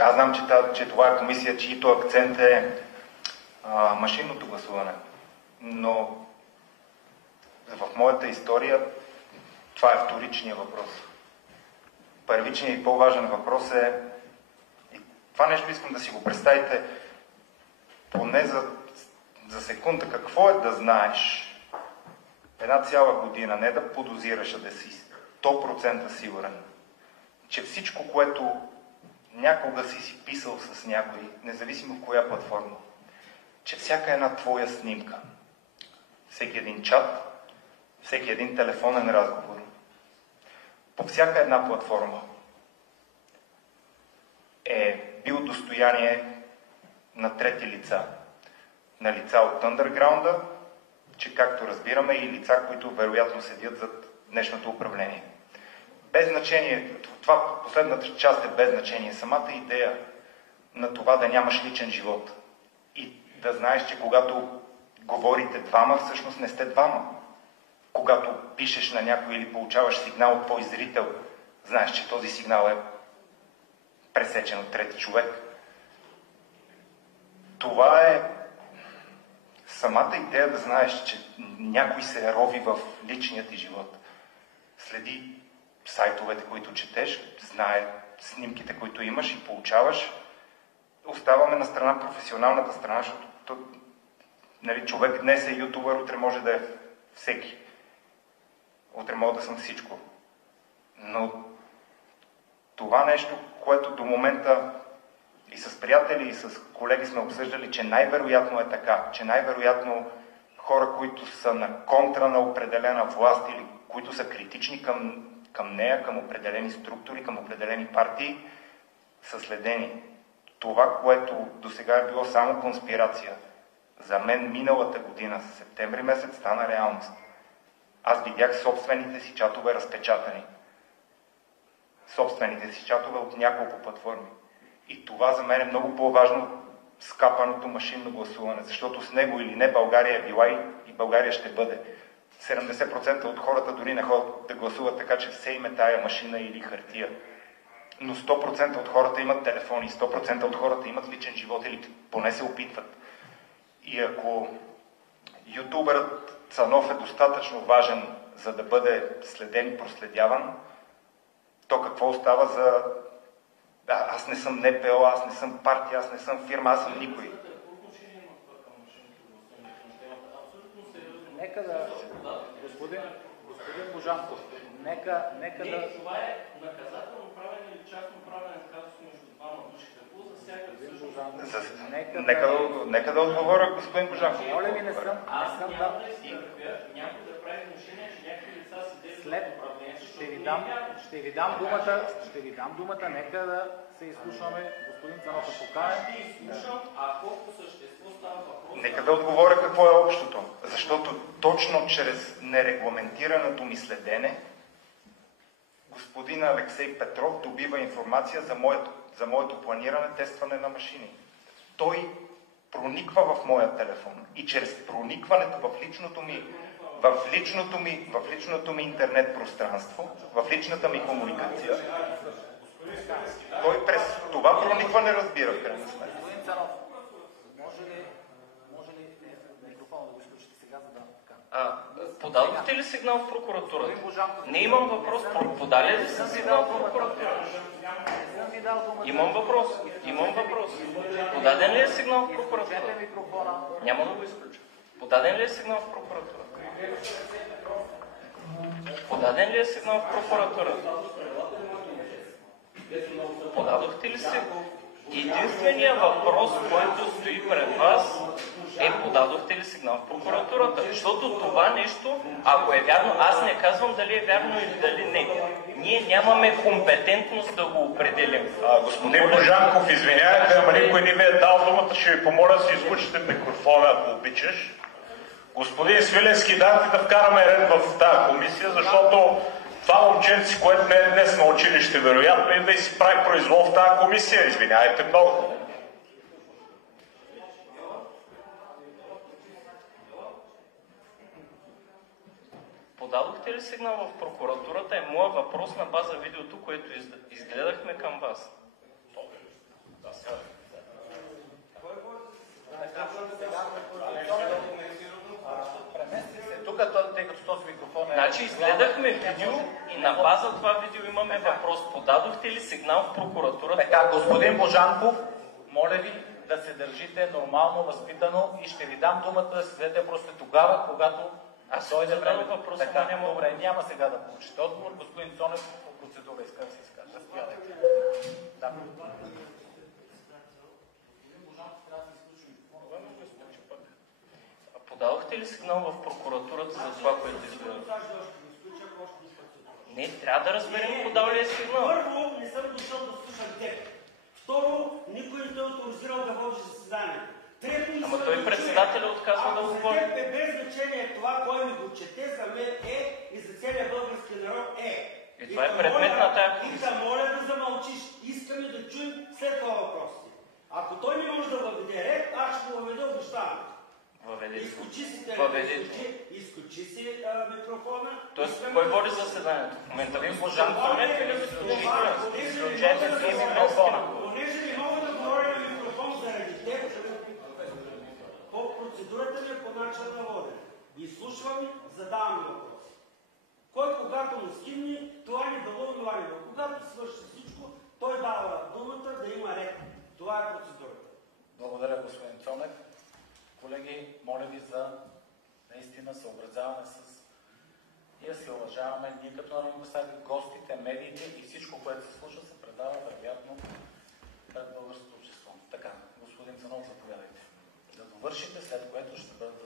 Аз знам, че това е комисия, чието акцент е машинното гласуване, но в моята история това е вторичният въпрос. Първичният и по-важен въпрос е, и това нещо искам да си го представите поне за секунда, какво е да знаеш една цяла година, не да подозираш, а да си 100% сигурен, че всичко, което някога си писал с някой, независимо в коя платформа, че всяка една твоя снимка, всеки един чат, всеки един телефонен разговор, по всяка една платформа е бил достояние на трети лица. На лица от андерграунда, че както разбираме и лица, които вероятно седят зад днешното управление. Без значение, това последната част е без значение, самата идея на това да нямаш личен живот и да знаеш, че когато говорите двама, всъщност не сте двама. Когато пишеш на някой или получаваш сигнал от твой зрител, знаеш, че този сигнал е пресечен от трети човек. Това е самата идея да знаеш, че някой се рови в личният ти живот. Следи сайтовете, които четеш, знае снимките, които имаш и получаваш. Оставаме на страна професионалната страна, защото нали, човек днес е ютубър, утре може да е всеки. Утре мога да съм всичко. Но това нещо, което до момента и с приятели, и с колеги сме обсъждали, че най-вероятно е така, че най-вероятно хора, които са на контра на определена власт или които са критични към нея, към определени структури, към определени партии, са следени. Това, което досега е било само конспирация, за мен миналата година, септември месец, стана реалност. Аз видях собствените си чатове разпечатани. Собствените си чатове от няколко платформи. И това за мен е много по-важно скапаното машинно гласуване, защото с него или не България е била и България ще бъде. 70% от хората дори не ходят да гласуват така, че все им е тая машина или хартия. Но 100% от хората имат телефони, 100% от хората имат личен живот или поне се опитват. И ако ютубърът Цанов е достатъчно важен, за да бъде следен и проследяван, то какво остава за... аз не съм НПО, аз не съм партия, аз не съм фирма, аз съм никой. Нека да... Господин Божанков, нека да... Това е наказателно правен или частно правен казус между двама души. Какво засяга? Нека да отговоря, господин Божанков. Моля ви, не съм да... Някой да прави внушение, че някакви лица се действат след ще ви дам думата, нека да се изслушваме. Господин Цанов е поканен. Ще изслушам, ако по същество става въпрос... Нека да отговоря какво е общото. Защото точно чрез нерегламентираното ми следене господин Алексей Петров добива информация за моето планиране, тестване на машини. Той прониква в моя телефон и чрез проникването в личното ми интернет пространство, в личната ми комуникация, той през това проникване разбира в крайна сметка. Господин Цанов, може ли микрофона да го изключите сега, за да така? Подадохте ли сигнал в прокуратурата? Не имам въпрос. Подали ли са сигнал в прокуратурата? Имам въпрос. Подаден ли е сигнал в прокуратурата? Няма да го изключа. Подаден ли е сигнал в прокуратурата? Подаден ли е сигнал в прокуратурата? Подадохте ли се? Единственият въпрос, който стои пред вас, е подадохте ли сигнал в прокуратурата? Защото това нещо, ако е вярно, аз не казвам дали е вярно или дали не. Ние нямаме компетентност да го определим. Господин Божанков, извинявайте, ама никой не ви е дал думата, ще ви помоля да си изключите микрофона, ако обичаш. Господин Свиленски, дайте да вкараме ред в тази комисия, защото това момченци, което не е днес на училище, вероятно, и да си прави произвол в тази комисия. Извинявайте много. Подадохте ли сигнал в прокуратурата е моя въпрос на база видеото, което изгледахме към вас. Тук, тъй като този микрофон е... Значи изгледахме видео и на база това видео имаме въпрос. Подадохте ли сигнал в прокуратурата? Така, господин Божанков, моля ви да се държите нормално, възпитано и ще ви дам думата да се сведете просто тогава, когато дойде време. Въпрос, така, добре, няма сега да получите отговор. Господин Цонев, по процедура иска да се изкаже. Заповядайте. Да. Подадохте ли сигнал в прокуратурата за това, което изгледахте? Не, трябва да разберем подал ли е сигнал. Първо, не съм дошъл да слушам теб. Второ, никой не те е авторизирал да водиш заседание. Трето, Ама той председателя отказва да говори. За теб е без значение това, кой ми го чете, за мен е и за целия български народ е. И това е предмет на тая И комисия. да моля да замълчиш. Искаме да чуем след това въпрос. Ако той не може да въведе ред, аз ще го въведа, обещавам. Въведете. Изключи си микрофона. Тоест, кой води заседанието в момента? Госпожа Цонев или господин Свиленски? Изключете си микрофона. Понеже не мога да говоря на микрофон заради теб, по процедурата ми е по начин на водене. Изслушвам и задавам въпроси. Кой когато му скимни, това не дало, това не дало. Когато свърши всичко, той дава думата да има ред. Това е процедурата. Благодаря, господин Цонев. Колеги, моля ви за наистина съобразяване с и да си уважаваме ние като народни представители, гостите, медиите и всичко, което се случва, се предава вероятно пред българското общество. Така, господин Цанов, заповядайте. Да довършите, след което ще бъдат